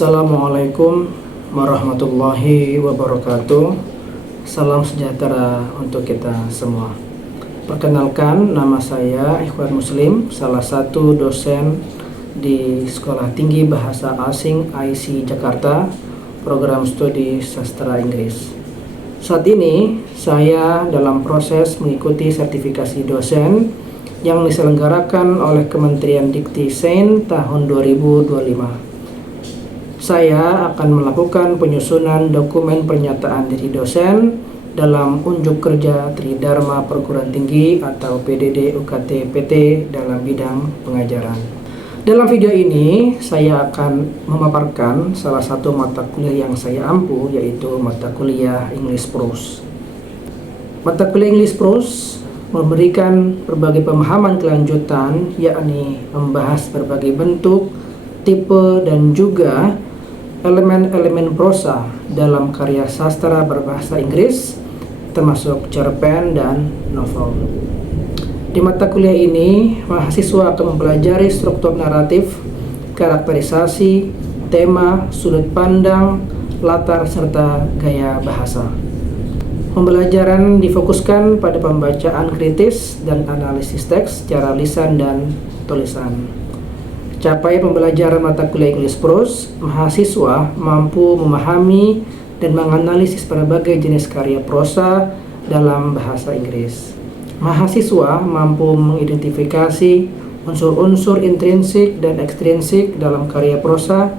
Assalamualaikum warahmatullahi wabarakatuh. Salam sejahtera untuk kita semua. Perkenalkan, nama saya Ikhwan Muslim, salah satu dosen di Sekolah Tinggi Bahasa Asing IC Jakarta, program studi sastra Inggris. Saat ini saya dalam proses mengikuti sertifikasi dosen yang diselenggarakan oleh Kementerian Dikti Sains tahun 2025. Saya akan melakukan penyusunan dokumen pernyataan diri dosen dalam unjuk kerja Tridharma Perguruan Tinggi atau PDD UKT PT dalam bidang pengajaran. Dalam video ini saya akan memaparkan salah satu mata kuliah yang saya ampu, yaitu mata kuliah English Prose. Mata kuliah English Prose memberikan berbagai pemahaman kelanjutan, yakni membahas berbagai bentuk, tipe, dan juga elemen-elemen prosa dalam karya sastra berbahasa Inggris, termasuk cerpen dan novel. Di mata kuliah ini, mahasiswa akan mempelajari struktur naratif, karakterisasi, tema, sudut pandang, latar, serta gaya bahasa. Pembelajaran difokuskan pada pembacaan kritis dan analisis teks secara lisan dan tulisan. Capaian pembelajaran mata kuliah English Prose, mahasiswa mampu memahami dan menganalisis berbagai jenis karya prosa dalam bahasa Inggris. Mahasiswa mampu mengidentifikasi unsur-unsur intrinsik dan ekstrinsik dalam karya prosa.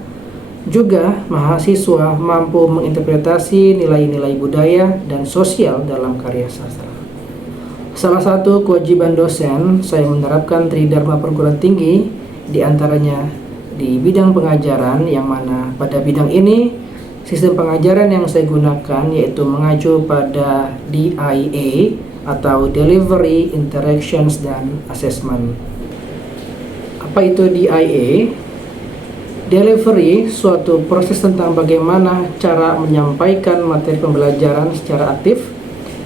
Juga mahasiswa mampu menginterpretasi nilai-nilai budaya dan sosial dalam karya sastra. Salah satu kewajiban dosen, saya menerapkan Tridharma Perguruan Tinggi, di antaranya di bidang pengajaran, yang mana pada bidang ini sistem pengajaran yang saya gunakan yaitu mengacu pada DIA atau Delivery, Interactions, dan Assessment. Apa itu DIA? Delivery, suatu proses tentang bagaimana cara menyampaikan materi pembelajaran secara aktif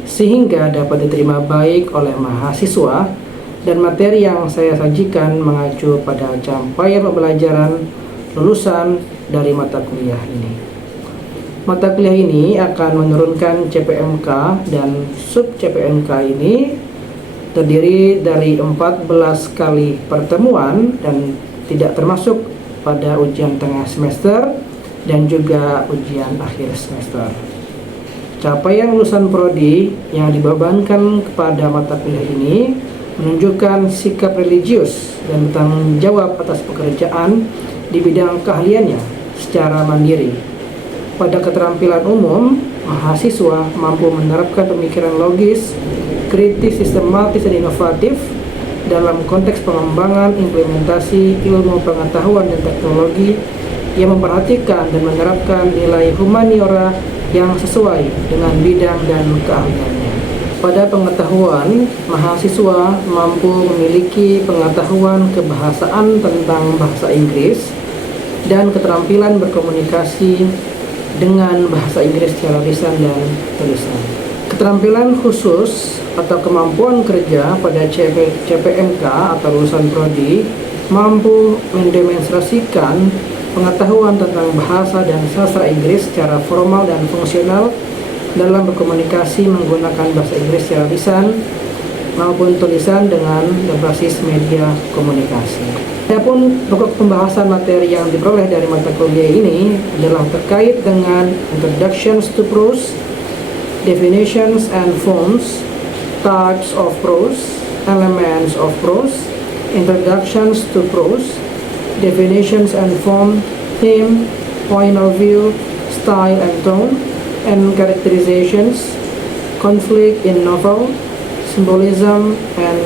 sehingga dapat diterima baik oleh mahasiswa, dan materi yang saya sajikan mengacu pada capaian pembelajaran lulusan dari mata kuliah ini. Mata kuliah ini akan menurunkan CPMK, dan sub CPMK ini terdiri dari 14 kali pertemuan dan tidak termasuk pada ujian tengah semester dan juga ujian akhir semester. Capaian lulusan prodi yang dibebankan kepada mata kuliah ini menunjukkan sikap religius dan bertanggung jawab atas pekerjaan di bidang keahliannya secara mandiri. Pada keterampilan umum, mahasiswa mampu menerapkan pemikiran logis, kritis, sistematis, dan inovatif dalam konteks pengembangan implementasi ilmu pengetahuan dan teknologi yang memperhatikan dan menerapkan nilai humaniora yang sesuai dengan bidang dan keahliannya. Pada pengetahuan, mahasiswa mampu memiliki pengetahuan kebahasaan tentang bahasa Inggris dan keterampilan berkomunikasi dengan bahasa Inggris secara lisan dan tulisan. Keterampilan khusus atau kemampuan kerja pada CPMK atau lulusan prodi mampu mendemonstrasikan pengetahuan tentang bahasa dan sastra Inggris secara formal dan fungsional dalam berkomunikasi menggunakan bahasa Inggris secara lisan maupun tulisan dengan berbasis media komunikasi. Adapun pokok pembahasan materi yang diperoleh dari mata kuliah ini adalah terkait dengan introductions to prose, definitions and forms, types of prose, elements of prose, introductions to prose, definitions and form, theme, point of view, style and tone, and characterizations, conflict in novel, symbolism and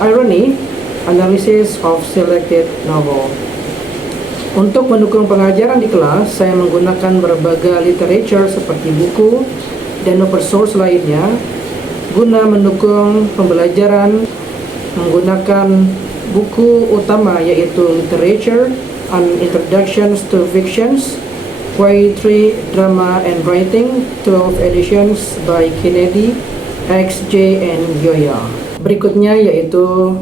irony, analysis of selected novel. Untuk mendukung pengajaran di kelas, saya menggunakan berbagai literature seperti buku dan open source lainnya guna mendukung pembelajaran menggunakan buku utama yaitu Literature and Introductions to Fictions, Poetry, Drama and Writing, 12 editions by Kennedy, XJ, and Gioia. Berikutnya yaitu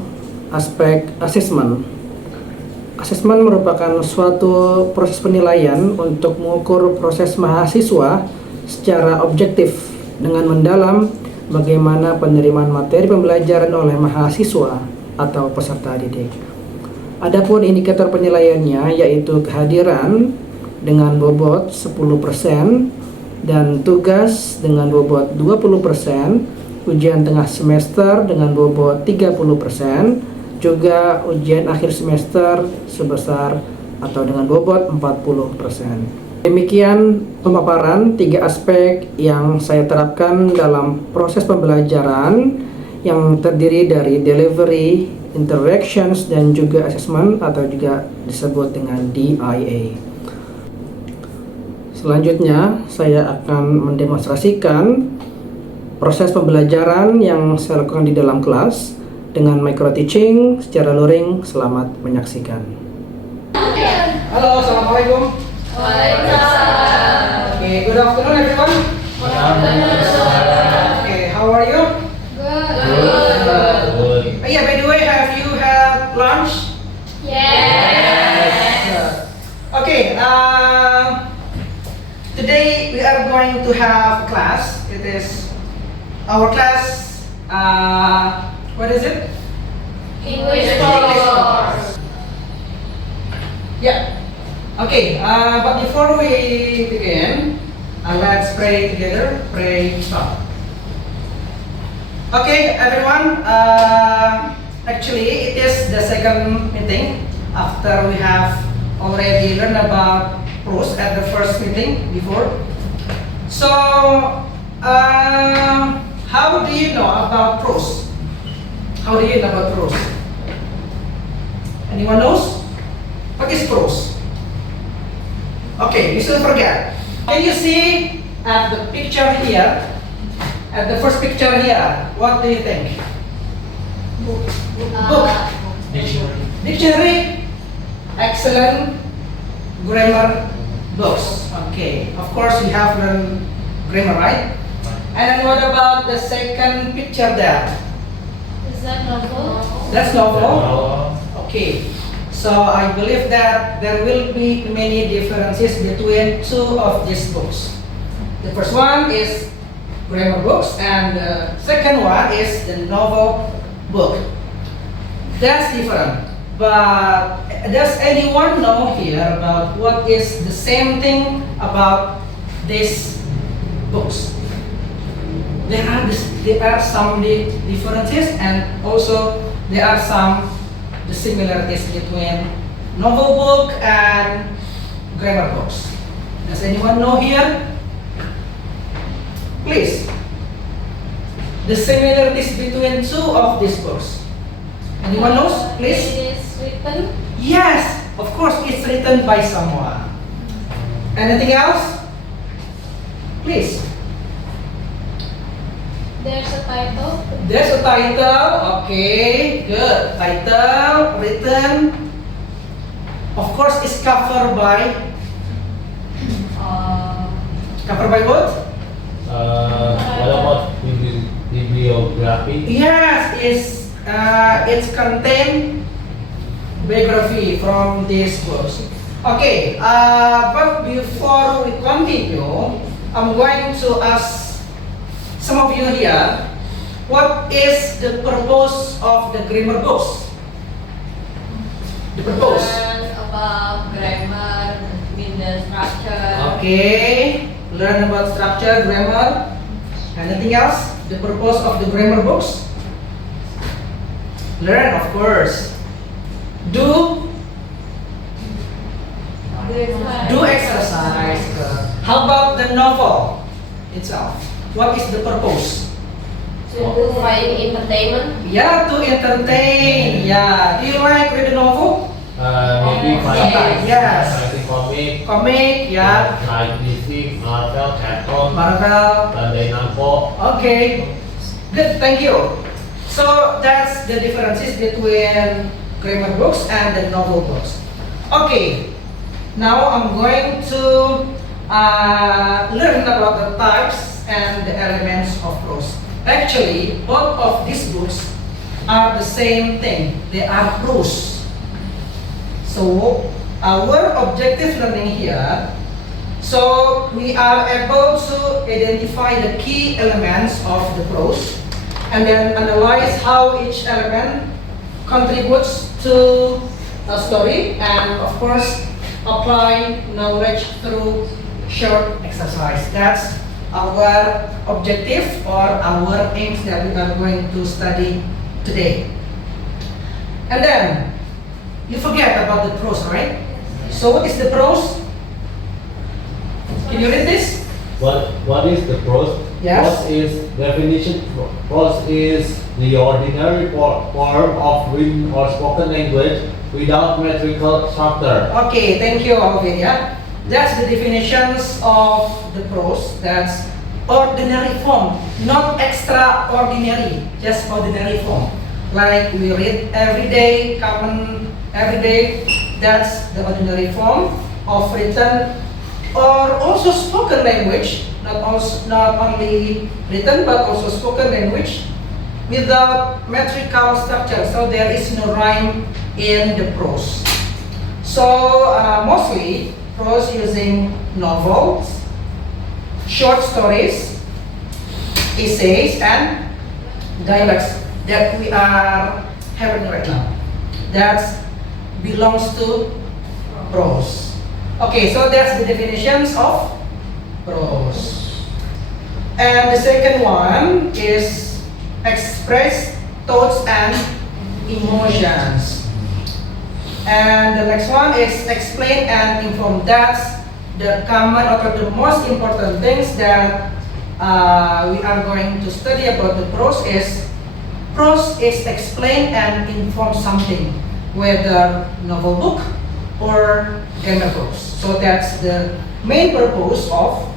aspek assessment. Asesmen merupakan suatu proses penilaian untuk mengukur proses mahasiswa secara objektif dengan mendalam bagaimana penerimaan materi pembelajaran oleh mahasiswa atau peserta didik. Adapun indikator penilaiannya yaitu kehadiran dengan bobot 10% dan tugas dengan bobot 20%, ujian tengah semester dengan bobot 30%, juga ujian akhir semester sebesar atau dengan bobot 40%. Demikian pemaparan 3 aspek yang saya terapkan dalam proses pembelajaran yang terdiri dari delivery, interactions, dan juga assessment atau juga disebut dengan DIA. Selanjutnya, saya akan mendemonstrasikan proses pembelajaran yang saya lakukan di dalam kelas dengan micro teaching secara luring. Selamat menyaksikan. Halo, assalamualaikum. Waalaikumsalam. Okay, good afternoon everyone. Good afternoon. Okay, how are you? Good. Yeah, by the way, have you had lunch? Yes. Okay, today we are going to have class. It is our class. What is it? English course. Yeah. Okay. But before we begin, let's pray together. Pray start. Okay, everyone. Actually, it is the second meeting after we have already learned about prose at the first meeting before. So, how do you know about prose? How do you know about prose? Anyone knows? What is prose? Okay, you still forget. Can you see at the picture here? At the first picture here, what do you think? Book. Dictionary. Excellent. Grammar books. Okay, of course you have learned grammar, right? And then what about the second picture there? Is that novel? That's novel. Okay. So I believe that there will be many differences between two of these books. The first one is grammar books and the second one is the novel book. That's different. But does anyone know here about what is the same thing about these books? There are some differences and also there are some the similarities between novel book and grammar books. Does anyone know here? Please. The similarities between two of these books. Anyone knows? Please. It is written. Yes, of course it's written by someone. Anything else? Please. There's a title. There's a title. Okay, good. Title written. Of course, it's covered by. Covered by what? What about bibliography? Yes, it's contain biography from these books. Okay, but before we continue, I'm going to ask some of you here, what is the purpose of the grammar books? The purpose. Learn about grammar, mean the structure. Okay, learn about structure, grammar. Anything else? The purpose of the grammar books? Learn, of course. Do exercise. How about the novel itself? What is the purpose? To find entertainment. Yeah, to entertain. Yeah. Do you like reading novel? Maybe Sometimes, yes. writing comic, Comic, yeah. like DC, Marvel, Capcom, Marvel. Bandai Namco. Okay. Good, thank you. So that's the differences between grammar books and the novel books. Okay. Now I'm going to learn about the types and the elements of prose. Actually, both of these books are the same thing. They are prose. So our objective learning here, so we are able to identify the key elements of the prose and then analyze how each element contributes to a story, and of course apply knowledge through short exercise. That's our objective or our aims that we are going to study today. And then you forget about the prose, right? So what is the prose? Can you read this? What is the prose? Yes. Prose is definition. Prose is the ordinary form of written or spoken language without metrical structure. Okay, thank you, Alvin. Yeah, that's the definitions of the prose. That's ordinary form, not extraordinary, just ordinary form. Like we read every day, common every day. That's the ordinary form of written or also spoken language. Not only written but also spoken language without metrical structure. So there is no rhyme in the prose. So mostly prose using novels, short stories, essays, and dialects that we are having right now. That belongs to prose. Okay, so that's the definitions of prose. And the second one is express thoughts and emotions. And the next one is explain and inform. That's the common or the most important things that we are going to study about the prose is explain and inform something, whether novel book or grammar prose. So that's the main purpose of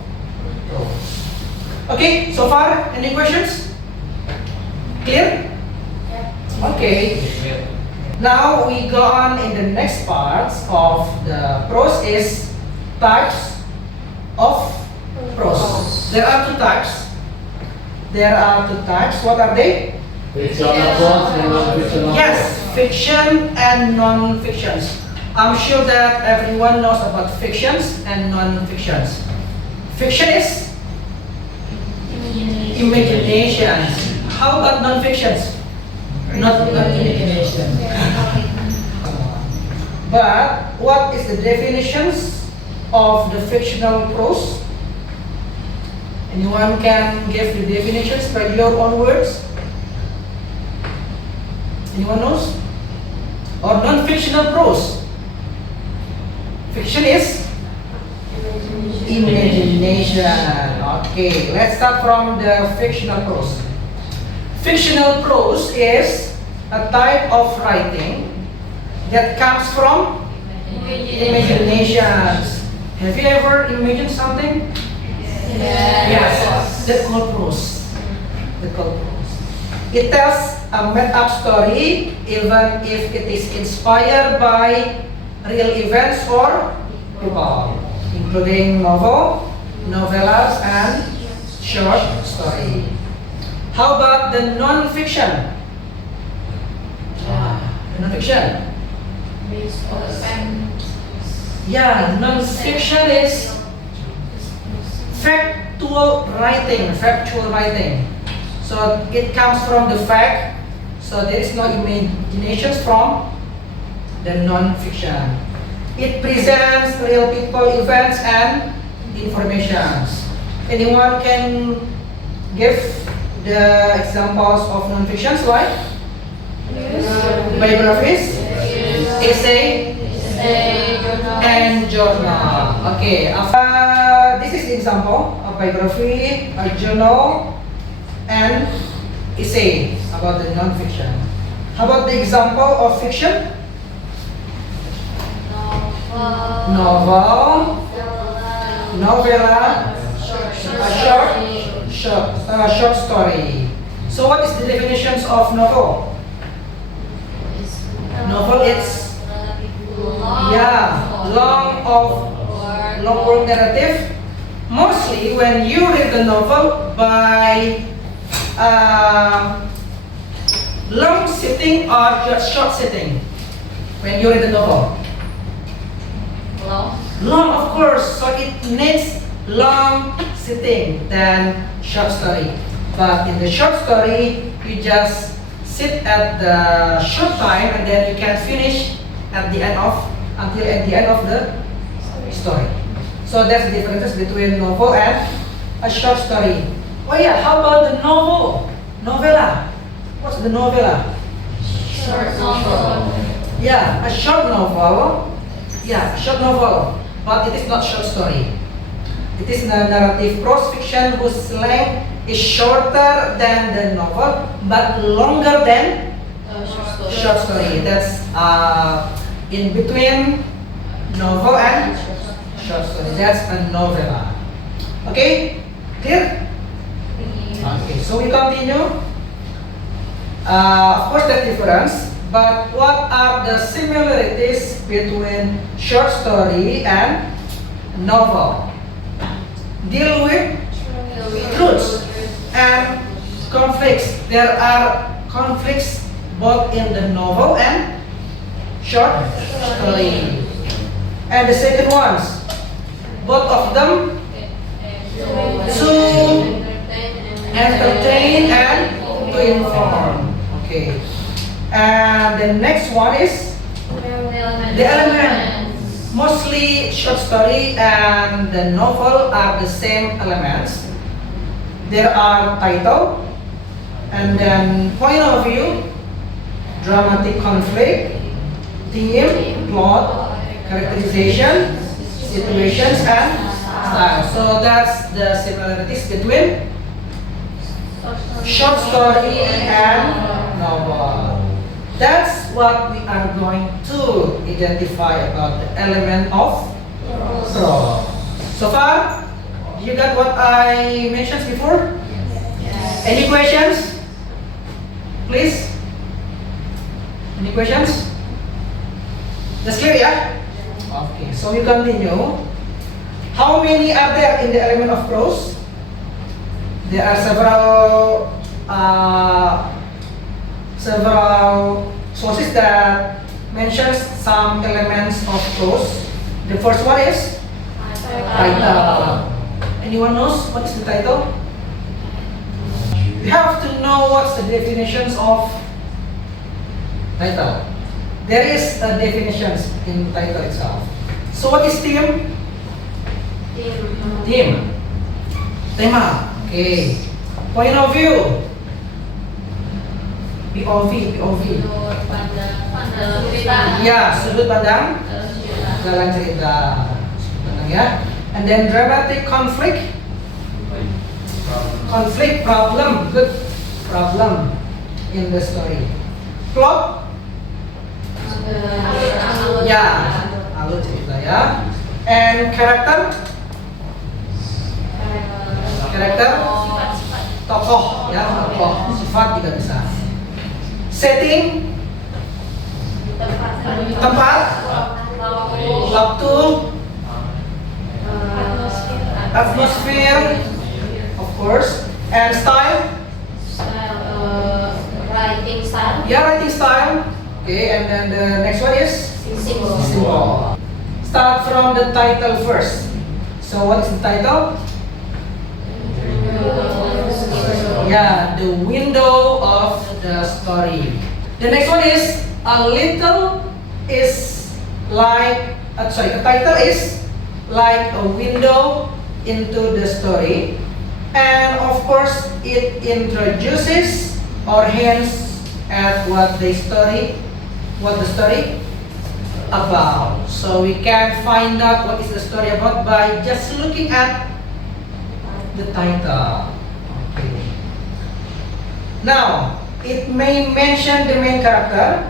prose. Okay, so far any questions? Clear? Okay. Now we go on in the next parts of the prose is types of prose. There are two types. What are they? Fictional prose and non-fictional prose. Yes, fiction and non-fictions. I'm sure that everyone knows about fictions and non-fictions. Fiction is imaginations. How about non-fictions? Not imagination. But what is the definitions of the fictional prose? Anyone can give the definitions by your own words? Anyone knows? Or non-fictional prose? Fiction is imagination. Okay, let's start from the fictional prose. Fictional prose is a type of writing that comes from imaginations. Have you ever imagined something? Yes. That's called prose. It tells a made-up story, even if it is inspired by real events or people, including novellas, and short story. How about the non-fiction? The non-fiction. Yeah, non-fiction is factual writing. So it comes from the fact. So there is no imaginations from the non-fiction. It presents real people, events, and informations. Anyone can give the examples of non-fictions like biographies, essay, and journal. Okay, this is the example of biography, a journal, and essay about the non-fiction. How about the example of fiction? Novel, novella, a short story. So what is the definitions of novel? Novel it's long form narrative. Mostly when you read the novel by long sitting or just short sitting. When you read the novel, Long, of course, so it needs long sitting than short story. But in the short story, you just sit at the short time and then you can finish at the end of the story. So that's the differences between novel and a short story. Oh yeah, how about the novel? Novella. What's the novella? Short novel. Yeah, a short novel. Yeah, a short novel. But it is not short story. It is a narrative prose fiction whose length is shorter than the novel, but longer than short story. That's in between novel and short story. That's a novella. Okay, clear? Okay, so we continue. Of course, that difference. But what are the similarities between short story and novel? Deal with truths and conflicts. There are conflicts both in the novel and short story. And the second ones, both of them to entertain and to inform. Okay. And the next one is the element. Mostly short story and the novel are the same elements. There are title and then point of view, dramatic conflict, theme, plot, characterization, situations, and style. So that's the similarities between short story and novel. That's what we are going to identify about the element of prose. So far, you got what I mentioned before? Any questions? Please? Any questions? That's clear, yeah? Okay, so we continue. How many are there in the element of prose? There are several sources that mentions some elements of prose. The first one is title. Anyone knows what is the title? You have to know what's the definitions of title. There is a definitions in title itself. So what is theme? Theme. Tema. Okay. Point of view. POV. Ya, sudut pandang jalan cerita. Ya. And then dramatic conflict. Conflict, problem, good problem in the story. Plot. Ya, alur cerita ya. And character. Karakter tokoh ya, tokoh sifat juga bisa. Setting, tempat, waktu, atmosphere, of course, and style. Writing style. Yeah, writing style. Okay, and then the next one is symbol. Start from the title first. So what is the title? Yeah, the window of the story. The next one is a little is like, the title is like a window into the story, and of course it introduces or hints at what the story about. So we can find out what is the story about by just looking at the title. Okay. Now, it may mention the main character,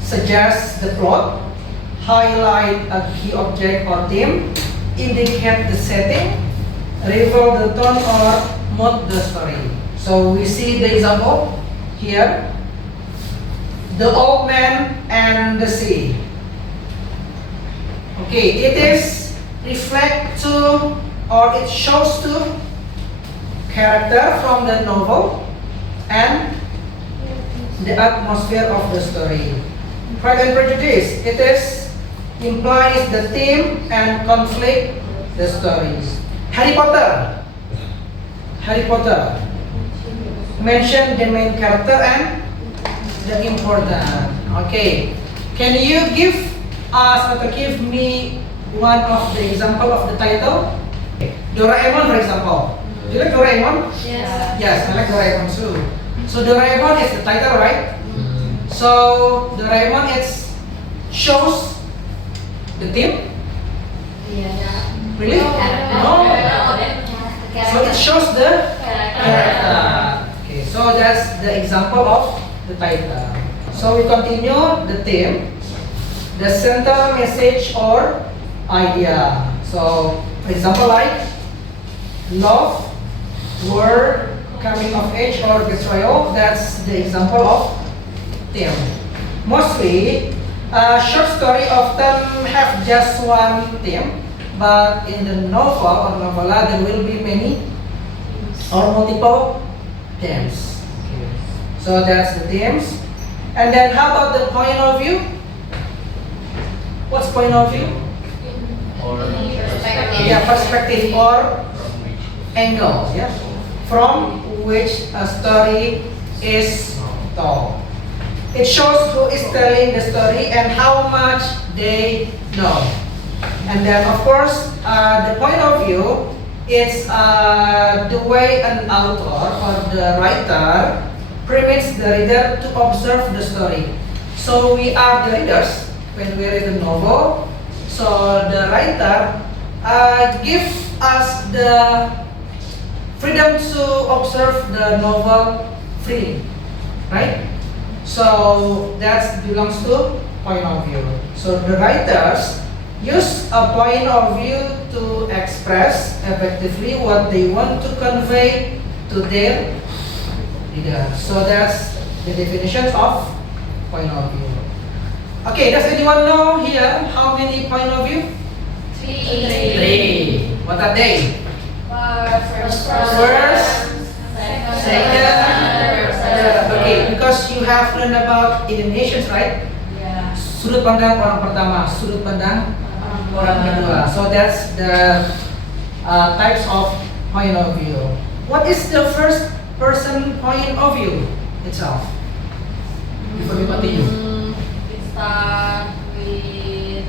suggest the plot, highlight a key object or theme, indicate the setting, reveal the tone or mood the story. So we see the example here. The Old Man and the Sea. Okay, it is reflect to, or it shows to character from the novel and the atmosphere of the story. Pride and Prejudice, it is implies the theme and conflict the stories. Harry Potter. Harry Potter. Mention the main character and the important. Okay. Can you give us or give me one of the example of the title? Doraemon, for example. Do you like Doraemon? Yes. Yes, I like Doraemon too. So Doraemon is the title, right? So Doraemon shows the theme. Yeah. Really? No. So it shows the character. Okay, so that's the example of the title. So we continue the theme, the central message or idea. So for example, like love, war, coming of age, or betrayal. That's the example of theme. Mostly, short story often have just one theme, but in the novel or novella there will be many or multiple themes. So that's the themes. And then how about the point of view? What's point of view? Yeah, perspective or angle. Yeah, from which a story is told. It shows who is telling the story and how much they know. And then, of course, the point of view is the way an author or the writer permits the reader to observe the story. So we are the readers when we read the novel. So the writer gives us the freedom to observe the novel freely, right? So that belongs to point of view. So the writers use a point of view to express effectively what they want to convey to their reader. So that's the definition of point of view. Okay, does anyone know here how many point of view? Three. What are they? First, second, third. Okay, because you have learned about illuminations, right? Yeah. Sudut pandang orang pertama, sudut pandang orang kedua. So that's the types of point of view. What is the first person point of view itself? Before we continue. It starts with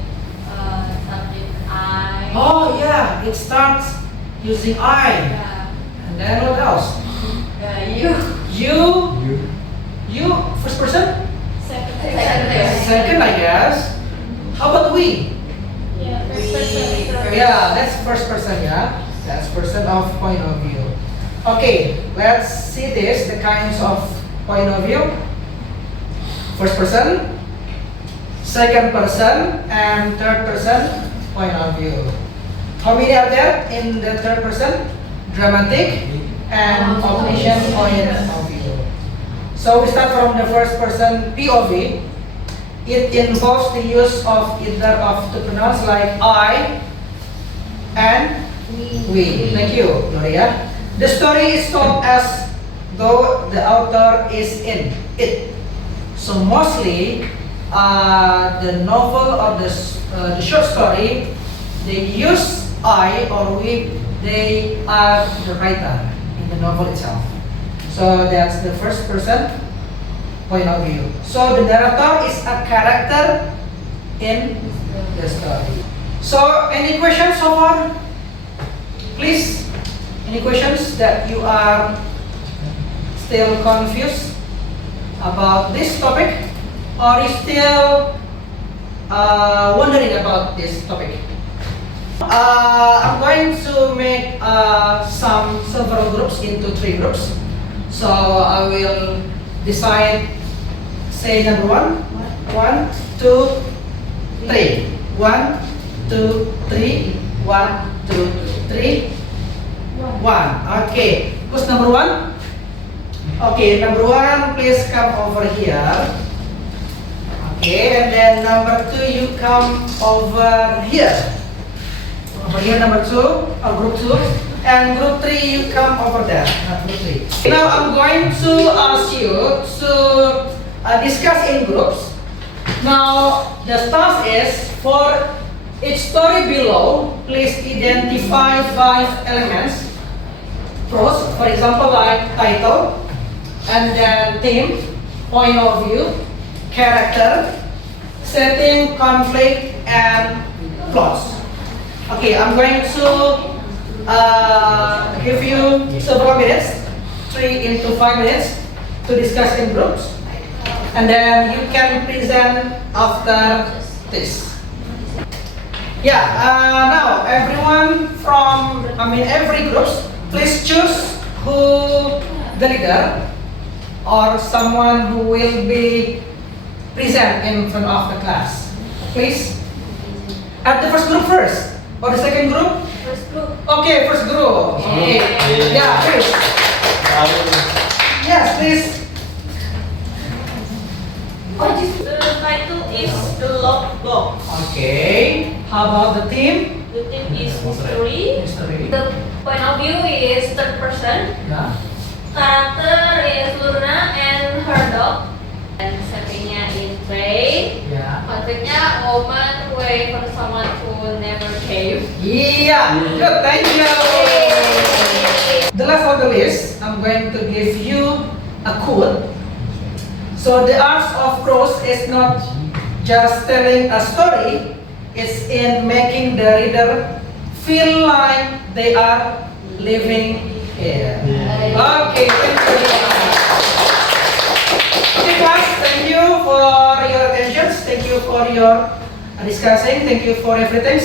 subject I. Oh yeah, it starts using I. Yeah. And then what else? You. You, first person? Second. Second, I guess. How about we? Yeah. First person. Yeah, that's first person, yeah. That's person of point of view. Okay, let's see this, the kinds of point of view. First person, second person, and third person point of view. How many are there in the third person? Dramatic and omniscient point of view. So we start from the first person POV. It involves the use of either of two pronouns like I and we. Thank you, Gloria. The story is told as though the author is in it. So mostly, the novel or the short story, they use I or we. They are the writer in the novel itself. So that's the first person point of view. So the narrator is a character in the story. So any questions so far? Please, any questions that you are still confused about this topic, or is still wondering about this topic? I'm going to make several groups into 3 groups. So I will decide, say number 1, 1, 2, 3. 1, 2, 3, 1, 2, 3, 1. Okay, who's number 1? Okay, number 1, please come over here. Okay, and then number 2, you come over here. Over here, number 2, or group 2. And group 3, you come over there. Group 3. Now I'm going to ask you to discuss in groups Now, the task is for each story below, please identify 5 elements. Pros, for example, like title, and then theme, point of view, character, setting, conflict, and plots. Okay, I'm going to give you several minutes, 3 into 5 minutes, to discuss in groups. And then you can present after this. Yeah, now everyone from, every group, please choose who the leader or someone who will be present in front of the class. Please. At the first group first, or the second group? First group. Okay, first group. Okay. Yeah, please. Yes, please. The title is The Locked Box. Okay. How about the theme? The theme is mystery. Mystery. The point of view is third person. Yeah. Character is Luna and her dog. And settingnya is train. Yeah. Konfliknya woman wait for someone who never came. Yeah. Good. Thank you. The last on the list, I'm going to give you a quote. So the art of prose is not just telling a story, it's in making the reader feel like they are living here. Okay, thank you. Okay class, thank you for your attention, thank you for your discussing, thank you for everything.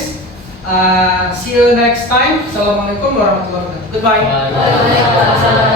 See you next time. Assalamualaikum warahmatullahi wabarakatuh. Goodbye. Bye.